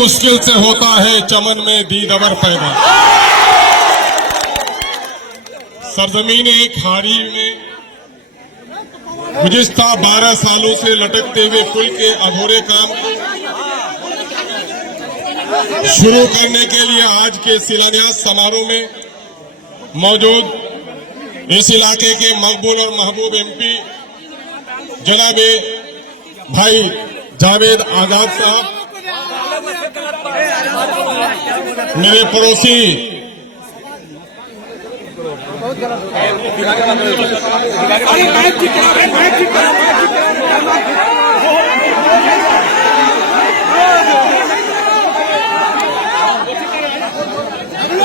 मुश्किल से होता है चमन में दीदवर पैदा। सरजमीन खाड़ी में गुज़िश्ता 12 सालों से लटकते हुए पुल के अधूरे काम शुरू करने के लिए आज के शिलान्यास समारोह में मौजूद इस इलाके के मकबूल और महबूब एमपी जनाब भाई जावेद आजाद साहब, मेरे पड़ोसी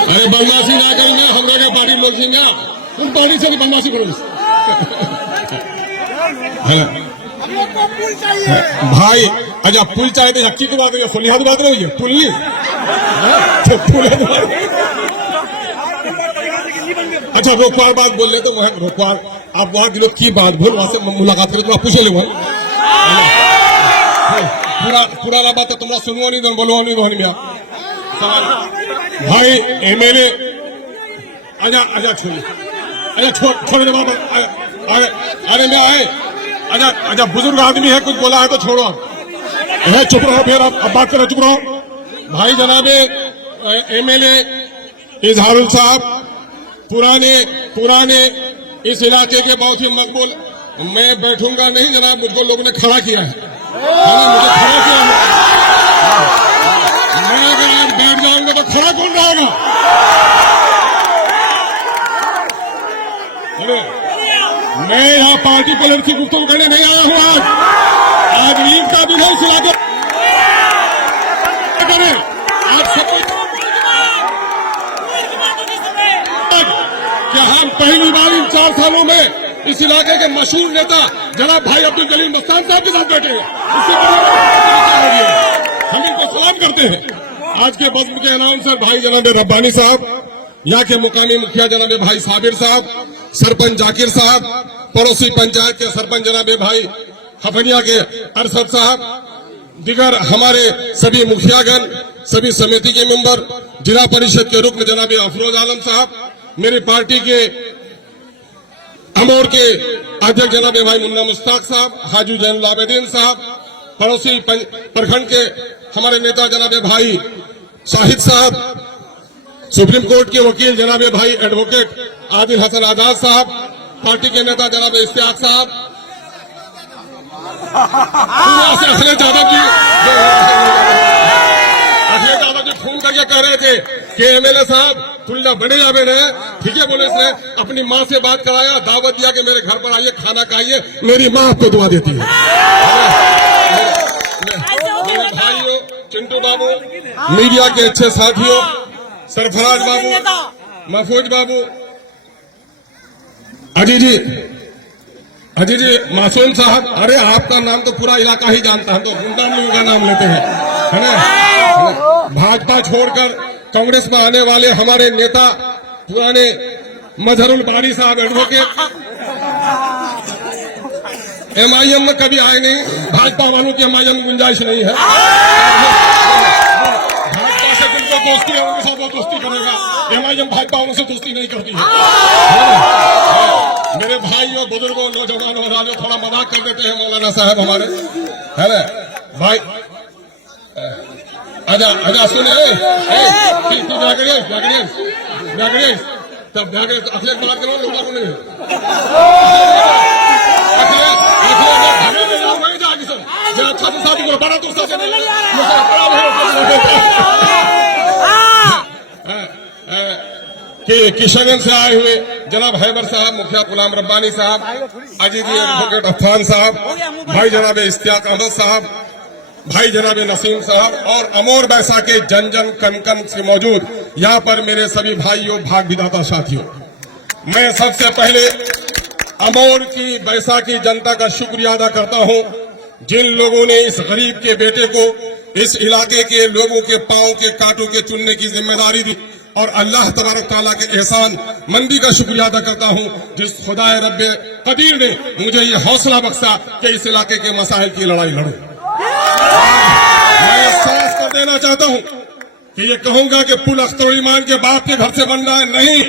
अरे बदमाशी ना करेंगे, हम लोग पार्टी लोग सिंह तुम पार्टी से बदमाशी करो भाई। अच्छा पुल चाहिए तो हक्की की बात है, फुलिया की बात नहीं है, पुल नहीं अच्छा रोकवार बात बोल रहे तो वह रोकवार आप वहां दिलो की बात भूल वहां से मुलाकात करें तो पूछे ले पुराना बात है तुम्हारा सुनवा नहीं दो बोलवा नहीं दो भाई एमएलए आजा आजा छोड़ अच्छा छोड़ दे बाबा अरे मैं आए अच्छा अच्छा बुजुर्ग आदमी है कुछ बोला है तो छोड़ो चुप रहो फिर अब बात करो चुप रहो भाई। जनाब एमएलए इजहारुल साहब पुराने इस इलाके के बहुत ही मकबूल, मैं बैठूंगा नहीं जनाब, मुझको लोगों ने खड़ा किया है मुझे खड़ा किया है। मैं अगर आज बैठ जाऊंगा तो खड़ा कौन रहेगा? मैं यहाँ पार्टी पलट की गुफ्तगू करने नहीं आया हूँ। आज ईद का दिन है, इस इलाके आज सब कि हम पहली बार इन 4 सालों में इस इलाके के मशहूर नेता जनाब भाई अब्दुल जलील मस्तान साहब के साथ बैठे हैं। हम इनको सलाम करते हैं। आज के बज़्म के अनाउंसर भाई जनाब रब्बानी साहब, यहाँ के मुकामी मुखिया जनाब भाई साबिर साहब, सरपंच जाकिर साहब, पड़ोसी पंचायत के सरपंच जनाब भाई हफनिया के अरशद साहब, दिगर हमारे सभी मुखियागण, सभी समिति के मेंबर, जिला परिषद के रुकन जनाब अफरोज आलम साहब, मेरी पार्टी के अमोर के अध्यक्ष जनाब भाई मुन्ना मुश्ताक साहब, हाजी जैनुल आबिदीन साहब, पड़ोसी प्रखंड के हमारे नेता जनाब भाई शाहिद साहब, सुप्रीम कोर्ट के वकील जनाब भाई एडवोकेट आदिल हसन आजाद साहब, पार्टी के नेता जनाब इश्तियाक साहब, अखिलेश यादव जी फोन करके कह रहे थे कि एमएलए साहब खुला बने जावे रहे, ठीक है बोले इसने अपनी माँ से बात कराया, दावत दिया कि मेरे घर पर आइए, खाना खाइए, मेरी माँ आपको दुआ देती है। मेरे भाइयों, चिंटू बाबू, मीडिया के अच्छे साथियों, सरफराज बाबू, महफूज बाबू, अजी जी, मासूम साहब, अरे आपका नाम तो पूरा इलाका ही जानता है, तो गुंडा लोगों का नाम लेते हैं, है ना? भाजपा छोड़कर कांग्रेस में आने वाले हमारे नेता पुराने मजहरुल बारी साहब एडवोकेट, एमआईएम में कभी आए नहीं, भाजपा वालों की एमआईएम गुंजाइश नहीं है। भाजपा से जिनको दोस्ती है उनके साथ वो दोस्ती करेगा, एमआईएम भाजपा उनसे दोस्ती नहीं करती है। मेरे भाइयों, बुजुर्गों, नौजवानों, राजो थोड़ा मजाक कर देते हैं मौलाना साहब हमारे, है ना भाई? आजा सुने तब अखिलेश बात करो, लोगों को नहीं बड़ा कि किशनगंज से आए हुए जनाब हैबर साहब, मुखिया गुलाम रब्बानी साहब, अजीज एडवोकेट अफान साहब, भाई जनाब इश्तियाक अहमद साहब, भाई जनाब नसीम साहब और अमोर बैसा के जन जन कन कन से मौजूद यहाँ पर मेरे सभी भाइयों, भाग विधाता साथियों, मैं सबसे पहले अमोर की बैसा की जनता का शुक्रिया अदा करता हूँ, जिन लोगों ने इस गरीब के बेटे को इस इलाके के लोगों के पांव के कांटों के चुनने की जिम्मेदारी दी, और अल्लाह तबारक ताला के एहसान मंदी का शुक्रिया अदा करता हूँ, जिस खुदाए रब्बे कदीर ने मुझे ये हौसला बख्शा कि इस इलाके के मसाइल की लड़ाई लड़ूं। मैं इस सांस को कर देना चाहता हूं कि ये कहूंगा कि पुल अख्तर ईमान के बाप के घर से बन रहा है, नहीं,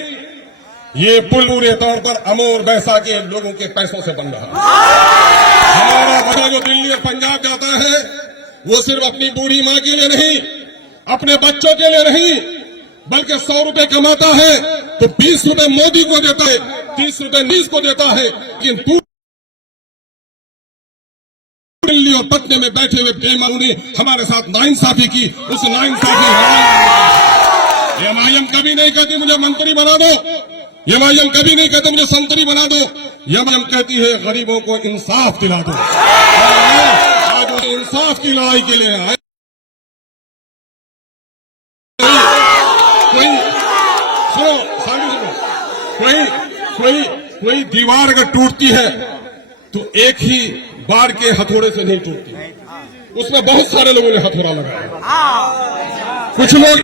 ये पुल पूरे तौर पर अमोर बैसा के लोगों के पैसों से बन रहा है। हमारा बच्चा जो दिल्ली और पंजाब जाता है वो सिर्फ अपनी बूढ़ी मां के लिए नहीं, अपने बच्चों के लिए नहीं, बल्कि 100 रुपए कमाता है तो 20 रुपए मोदी को देता है, 30 रुपए नीस को देता है, लेकिन दिल्ली और पटने में बैठे हुए बेईमानों ने हमारे साथ नाइंसाफी की। उस नाइंसाफी एमआईएम कभी नहीं कहती मुझे मंत्री बना दो, एमआईएम कभी नहीं कहते मुझे संतरी बना दो, एमआईएम कहती है गरीबों को इंसाफ दिला दो। आज उस इंसाफ की लड़ाई के लिए आए। कोई दीवार अगर टूटती है तो एक ही बार के हथौड़े से नहीं टूटती, उसमें बहुत सारे लोगों ने हथौड़ा लगाया। कुछ लोग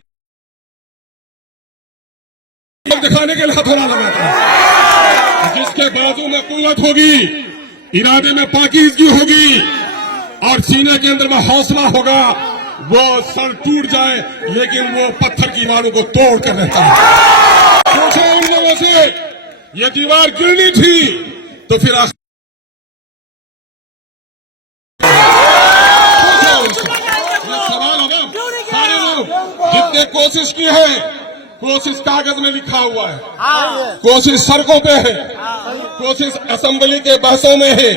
दिखाने के लिए हथौड़ा लगाते हैं, जिसके बाजू में कुव्वत होगी, इरादे में पाकीज़गी होगी और सीने के अंदर में हौसला होगा, वो सर टूट जाए लेकिन वो पत्थर की दीवारों को तोड़ कर रहता है। सोचो उन लोगों से ये दीवार गिरनी थी तो फिर सवाल होगा। सारे लोग जितने कोशिश की है, कोशिश कागज में लिखा हुआ है, कोशिश सड़कों पे है, कोशिश असेंबली के बहसों में है,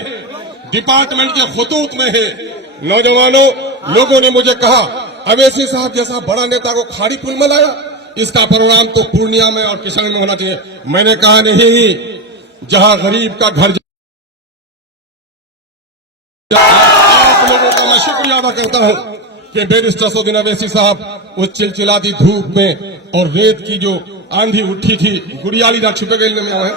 डिपार्टमेंट के खतूत में है। नौजवानों, लोगों ने मुझे कहा अवैसी साहब जैसा बड़ा नेता को खाड़ी पुल में लाया, इसका प्रोग्राम तो पूर्णिया में और किशनगंज में होना चाहिए। मैंने कहा नहीं, जहां गरीब का घर। आप लोगों का मैं शुक्रिया अदा करता हूं कि बैरिस्टर सौदीन अवैसी साहब उस चिलचिलाती धूप में और रेत की जो आंधी उठी थी, गुड़ियाली ना छुपे गई में है,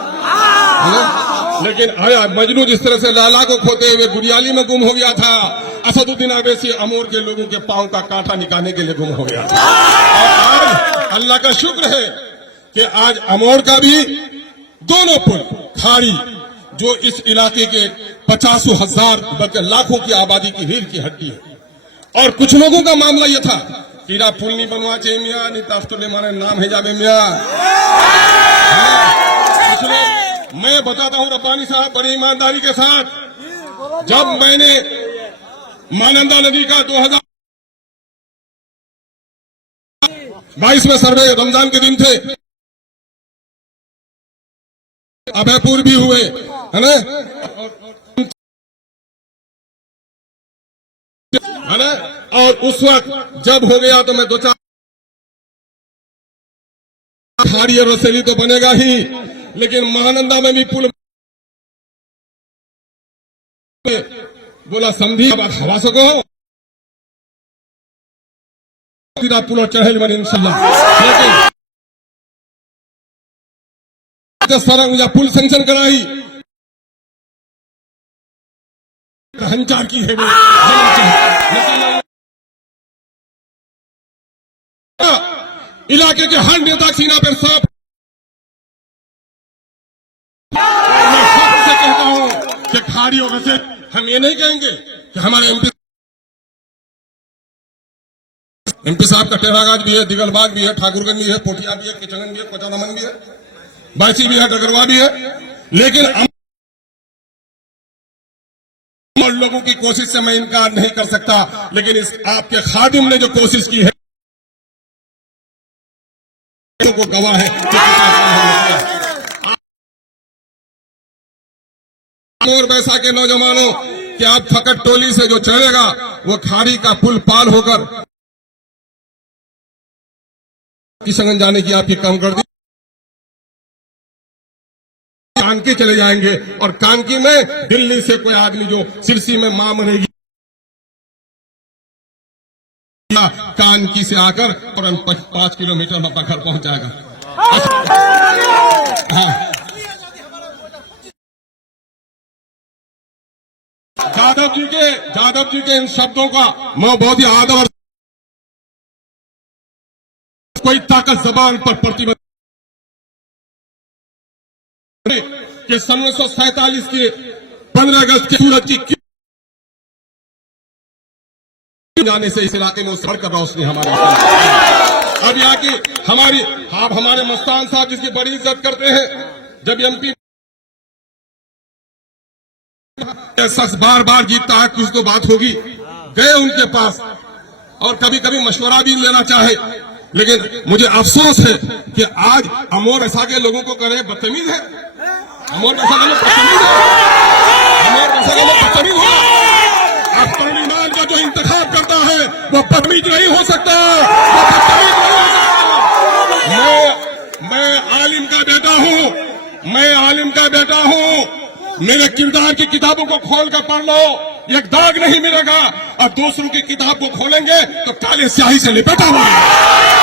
लेकिन आया मजनू जिस तरह से लाला को खोते हुए गुड़ियाली में गुम हो गया था, असदुद्दीन अवैसी अमोर के लोगों के पांव का कांटा निकालने के लिए गुम हो गया था। और आज अल्लाह का शुक्र है कि आज अमोर का भी दोनों पुल खाड़ी जो इस इलाके के 50,000 बल्कि लाखों की आबादी की रीढ़ की हड्डी है। और कुछ लोगों का मामला यह था कीड़ा पुल नहीं बनवा चाहिए मियाँ, नहीं ताफ्तुल माने नाम है जाबे मियाँ। कुछ लोग, मैं बताता हूँ रब्बानी साहब बड़ी ईमानदारी के साथ, जब मैंने मानंदा नदी का 2022 में सर्वे, रमजान के दिन थे, अभयपुर भी हुए, है ना, और उस वक्त जब हो गया तो मैं 2-4 खाड़ी और रसेली तो बनेगा ही, लेकिन महानंदा में भी पुल बोला समझी अब हवा सको पुल और चढ़ेल बने इंशाल्लाह। लेकिन सारा पुल सेंक्शन कराई हंचार की है इलाके के हर नेता सीना पर सांप। मैं सबसे कहता हूं कि खाड़ियों में से हम ये नहीं कहेंगे कि हमारे एमपी साहब का टेरागाज भी है, दिगलबाग भी है, ठाकुरगंज भी है, पोठिया भी है, किशनगंज भी है, कोचादमन भी है, बायसी भी है, डगरवा भी है, लेकिन और लोगों की कोशिश से मैं इनकार नहीं कर सकता। लेकिन इस आपके खादिम ने जो कोशिश की है को गवाह है। और वैसा के नौजवानों कि आप फकट टोली से जो चढ़ेगा वो खाड़ी का पुल पार होकर किशनगंज जाने की आपकी कम कर दी, कानकी चले जाएंगे और कानकी में दिल्ली से कोई आदमी जो सिरसी में मां बनेगी कानकी से आकर तुरंत 5 किलोमीटर में अपना घर पहुंच जाएगा। हाँ, जादव जी के इन शब्दों का मैं बहुत ही आदर, कोई ताकत जबान पर प्रतिबद्ध कि 1947 के 15 अगस्त की सूरत की जाने से इस इलाके में उस बढ़कर रोशनी हमारे ऊपर। अब यहाँ की हमारे मस्तान साहब जिसकी बड़ी इज्जत करते हैं, जब एमपी शख्स बार बार जीतता है, कुछ तो बात होगी, गए उनके पास और कभी कभी मशवरा भी लेना चाहे, लेकिन मुझे अफसोस है कि आज अमोर ऐसा के लोगों को करे बदतमीज है। अमोर ऐसा के लोग बदतमीज है, अमोर ऐसा के लोग बदतमीज है। अब परिणाम का जो इंतखाब करता है वो बदतमीज नहीं हो सकता, वो बदतमीज नहीं हो सकता। मैं आलिम का बेटा हूँ, मैं आलिम का बेटा हूँ। मेरे किरदार की किताबों को खोल कर पढ़ लो, एक दाग नहीं मिलेगा। और दूसरों की किताब को खोलेंगे तो काले स्याही से लिपटा हुआ है।